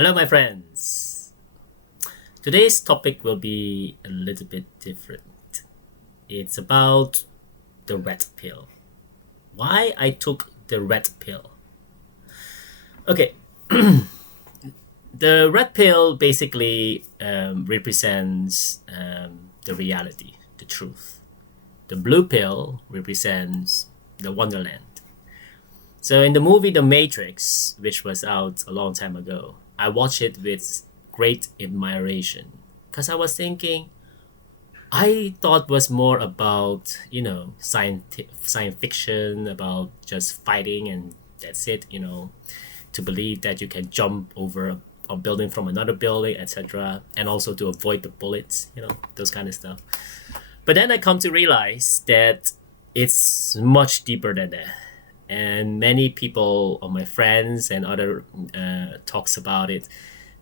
Hello, my friends. Today's topic will be a little bit different. It's about the red pill. Why I took the red pill. Okay, the red pill basically represents the reality, the truth. The blue pill represents the wonderland. So in the movie The Matrix, which was out a long time ago, I watched it with great admiration because I was thinking I thought was more about science fiction about just fighting and that's it, to believe that you can jump over a building from another building, etc., and also to avoid the bullets, those kind of stuff. But then I come to realize that it's much deeper than that, and many people or my friends and other talks about it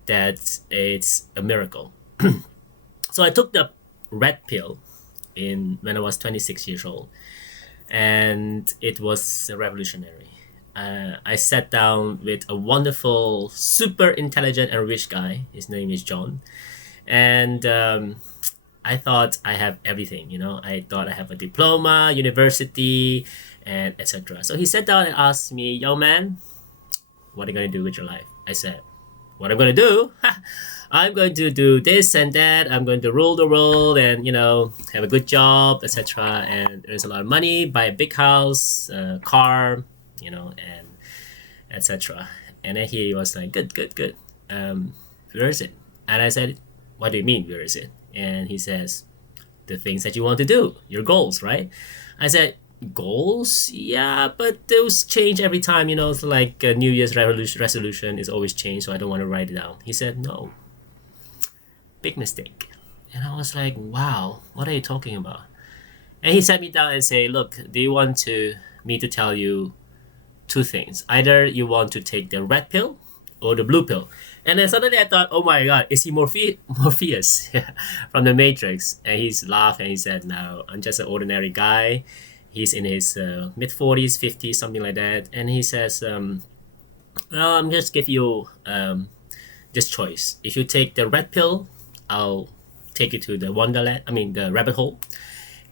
that it's a miracle. So I took the red pill in when I was 26 years old, and it was revolutionary. I sat down with a wonderful, super intelligent and rich guy. His name is John, and I thought I have everything. I thought I have a diploma, university, and etc. So he sat down and asked me, "Yo, man, what are you gonna do with your life?" I said, "What I'm gonna do? I'm going to do this and that. I'm going to rule the world and have a good job, etc. And there's a lot of money, buy a big house, car, and etc." And then he was like, "Good, good, good. Where is it?" And I said, "What do you mean, where is it?" And he says, "The things that you want to do, your goals, right?" I said, "Goals? Yeah, but those change every time, It's like a New Year's resolution is always changed, so I don't want to write it down." He said, "No, big mistake." And I was like, "Wow, what are you talking about?" And he sat me down and said, "Look, do you want me to tell you two things? Either you want to take the red pill or the blue pill." And then suddenly I thought, "Oh my God, is he Morpheus from the Matrix?" And he's laughed and he said, "No, I'm just an ordinary guy." He's in his mid 40s, 50s, something like that. And he says, "Well, I'm just give you this choice. If you take the red pill, I'll take you to the wonderland. I mean, the rabbit hole.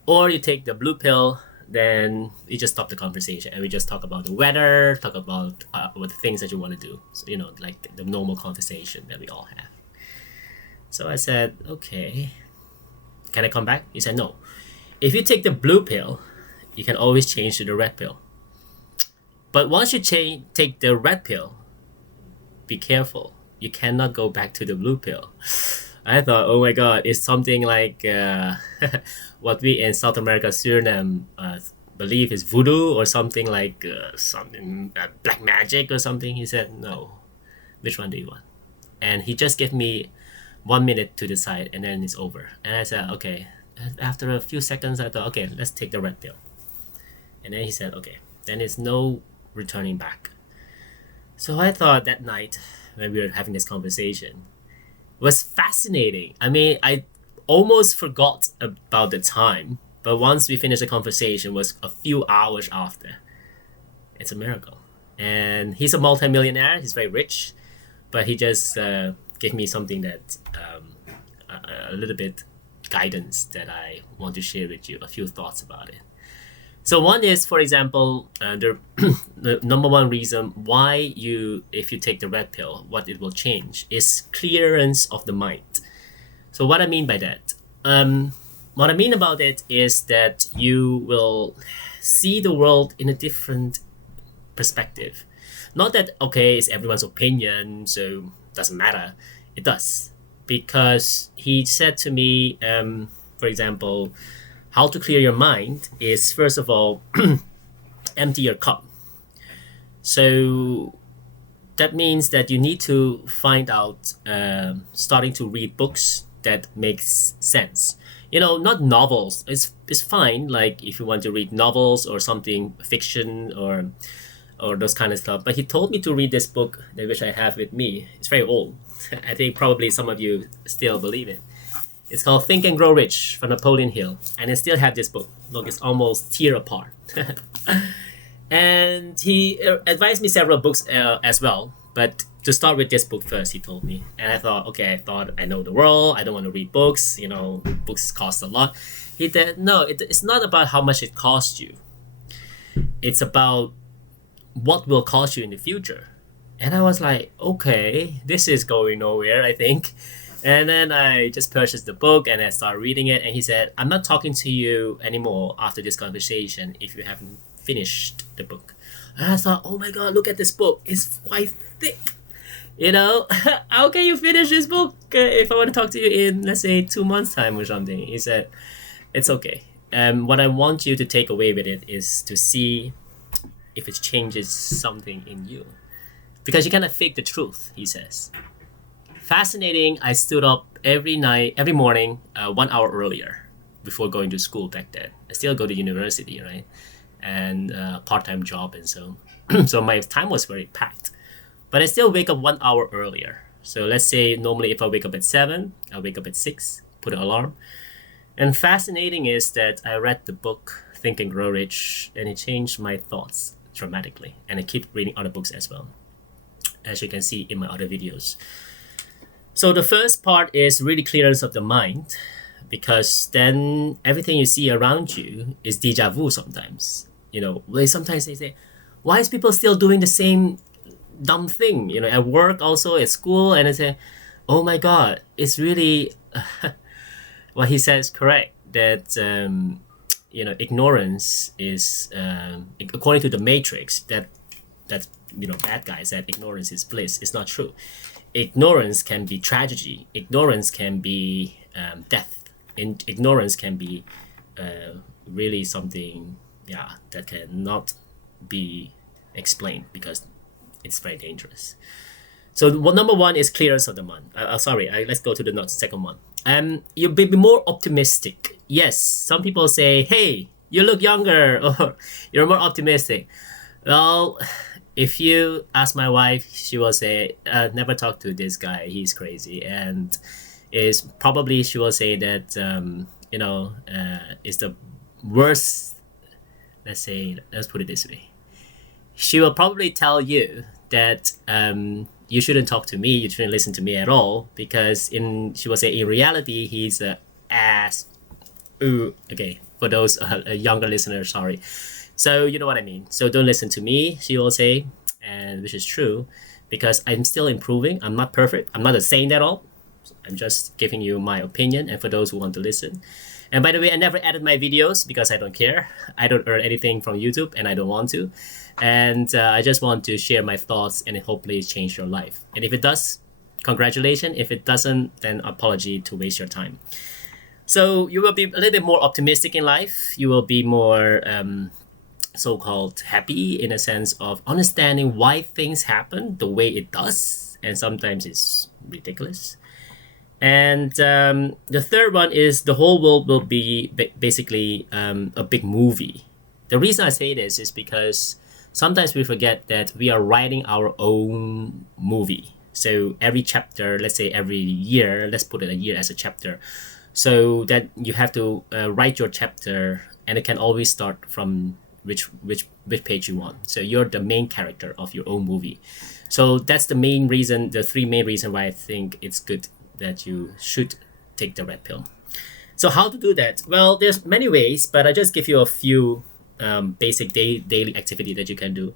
Or you take the blue pill, then we just stop the conversation and we just talk about the weather, talk about what the things that you want to do. So, like the normal conversation that we all have." So I said, "Okay, can I come back?" He said, "No. If you take the blue pill, you can always change to the red pill. But once you take the red pill, be careful. You cannot go back to the blue pill." I thought, oh my God, it's something like what we in South America, Suriname, believe is voodoo or something like something black magic or something. He said, "No, which one do you want?" And he just gave me 1 minute to decide, and then it's over. And I said, "Okay." After a few seconds, I thought, "Okay, let's take the red pill." And then he said, "Okay, then it's no returning back." So I thought that night when we were having this conversation was fascinating. I mean, I almost forgot about the time, but once we finished the conversation was a few hours after. It's a miracle. And he's a multimillionaire. He's very rich, but he just gave me something that a little bit guidance that I want to share with you, a few thoughts about it. So one is, for example, the number one reason why if you take the red pill, what it will change is clearance of the mind. So what I mean by that, what I mean about it is that you will see the world in a different perspective. Not that, okay, it's everyone's opinion, so it doesn't matter. It does. Because he said to me, for example, how to clear your mind is, first of all, empty your cup. So that means that you need to find out, starting to read books that makes sense. Not novels. It's fine, like if you want to read novels or something fiction or those kind of stuff. But he told me to read this book, which I have with me. It's very old. I think probably some of you still believe it. It's called Think and Grow Rich from Napoleon Hill. And I still have this book. Look, it's almost tear apart. And he advised me several books as well. but to start with this book first, he told me. And I thought, okay, I thought I know the world. I don't want to read books. Books cost a lot. He said, no, it's not about how much it costs you. It's about what will cost you in the future. And I was like, okay, this is going nowhere, I think. And then I just purchased the book and I started reading it. And he said, I'm not talking to you anymore after this conversation if you haven't finished the book. And I thought, oh my God, look at this book. It's quite thick. How can you finish this book if I want to talk to you in, let's say, 2 months' time or something? He said, it's okay. What I want you to take away with it is to see if it changes something in you. Because you cannot fake the truth, he says. Fascinating, I stood up every morning, 1 hour earlier before going to school back then. I still go to university, right? And part-time job and so. So my time was very packed. But I still wake up 1 hour earlier. So let's say normally if I wake up at 7, I wake up at 6, put an alarm. And fascinating is that I read the book Think and Grow Rich, and it changed my thoughts dramatically. And I keep reading other books as well, as you can see in my other videos. So the first part is really clearance of the mind, because then everything you see around you is deja vu sometimes. Sometimes they say, why is people still doing the same dumb thing? At work also, at school, and I say, oh my God, it's really, what he says correct, that, ignorance is, according to the Matrix, that's bad guys said ignorance is bliss. It's not true. Ignorance can be tragedy. Ignorance can be death. Ignorance can be really something, that cannot be explained because it's very dangerous. So number one is clearance of the mind. Let's go to the second one. You'll be more optimistic. Yes, some people say, hey, you look younger, or you're more optimistic. Well, if you ask my wife, she will say, never talk to this guy, he's crazy. And she will say that, it's the worst, let's put it this way. She will probably tell you that you shouldn't talk to me, you shouldn't listen to me at all, because she will say in reality, he's an ass. Ooh, okay, for those younger listeners, sorry. So you know what I mean. So don't listen to me, she will say, and which is true, because I'm still improving. I'm not perfect. I'm not a saint at all. I'm just giving you my opinion, and for those who want to listen. And by the way, I never edit my videos because I don't care. I don't earn anything from YouTube, and I don't want to. And I just want to share my thoughts and hopefully change your life. And if it does, congratulations. If it doesn't, then apology to waste your time. So you will be a little bit more optimistic in life. You will be more so-called happy in a sense of understanding why things happen the way it does. And sometimes it's ridiculous. And the third one is the whole world will be basically a big movie. The reason I say this is because sometimes we forget that we are writing our own movie. So every chapter, let's say every year, let's put it a year as a chapter. So that you have to write your chapter, and it can always start from which page you want. So you're the main character of your own movie. So that's the main reason, the three main reasons why I think it's good that you should take the red pill. So how to do that? Well, there's many ways, but I just give you a few basic daily activity that you can do.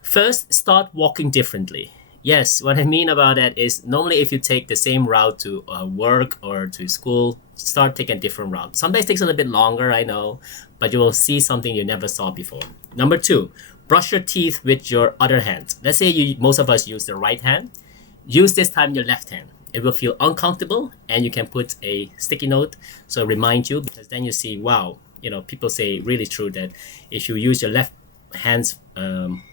First, start walking differently. Yes, what I mean about that is normally if you take the same route to work or to school, start taking a different route. Sometimes it takes a little bit longer, I know, but you will see something you never saw before. Number two, brush your teeth with your other hand. Let's say most of us use the right hand. Use this time your left hand. It will feel uncomfortable, and you can put a sticky note so remind you, because then you see, wow, people say really true that if you use your left hands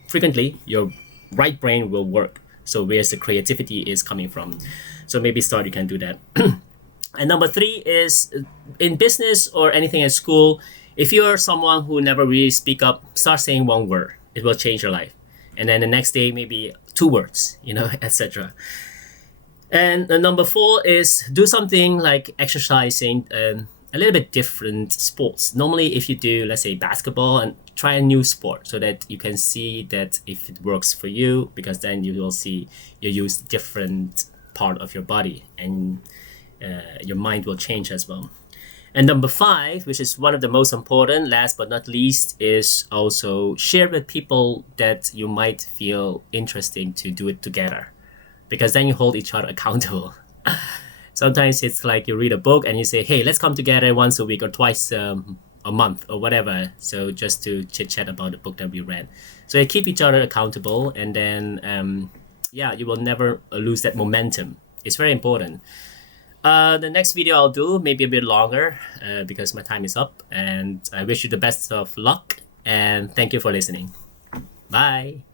frequently, your right brain will work. So where's the creativity is coming from. So maybe you can do that. And number three is in business or anything at school, if you're someone who never really speak up, start saying one word. It will change your life. And then the next day, maybe 2 words, etc. And number four is do something like exercising, a little bit different sports. Normally, if you do, let's say, basketball, and try a new sport so that you can see that if it works for you, because then you will see you use different part of your body, and your mind will change as well. And number 5, which is one of the most important, last but not least, is also share with people that you might feel interesting to do it together, because then you hold each other accountable. Sometimes it's like you read a book and you say, hey, let's come together once a week or twice a month or whatever. So just to chit chat about the book that we read. So you keep each other accountable, and then, you will never lose that momentum. It's very important. The next video I'll do maybe a bit longer because my time is up, and I wish you the best of luck, and thank you for listening. Bye.